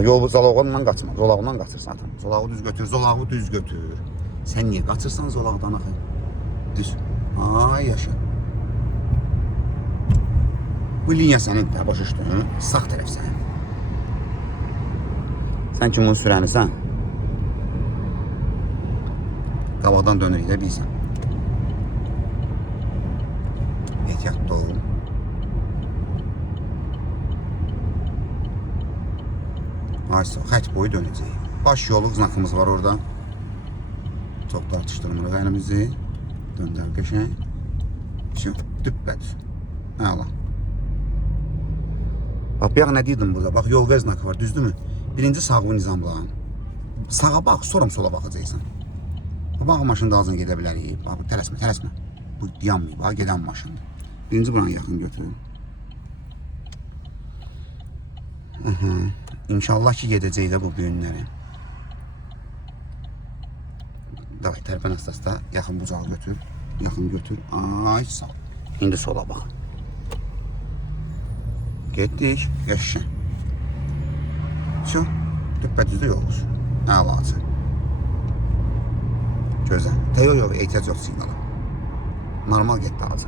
Yol zolağından qaçma. Zolağından qaçırsan atan. Zolağı düz götür, zolağı düz götür. Sən niyə qaçırsan zolaqdan axı? Düz. Ay yaşa. Bu linya sənin də başa düşdün? Sağ tərəf sənin. Sən kimin sürənisən? Qabaqdan dönürük də bilsən. Ehtiyatlı ol. Aysa, xət boyu dönəcək. Baş yolu znakımız var orada. Çox tartışdırmırıq əlimizi. Döndər qəşəng. Şu, düppədir. Əla. Bax, bayaq nə deyirdim burada? Bax, yol ver znakı var, düzdürmü? Birinci sağı nizamlan. Sağa bax, sonra sola baxacaqsan. Bax, maşın da azın gedə bilərik. Bax, tələsmə, tələsmə. Bu yanmayıb, bax, gedən maşındır. Birinci buranı yaxın götürün. İnşallah ki gedəcək də bu büyünləri. Davay, tərpən əsasda yaxın bucağı götür. Yaxın götür. Ay sağ. İndi sola bax. Getdik. Yaşa. Şu. Düppədüzdə yolumuz. Əlacı. Gözəl. Yox, ehtiyac yox siqnala. Normal getdi ağacı.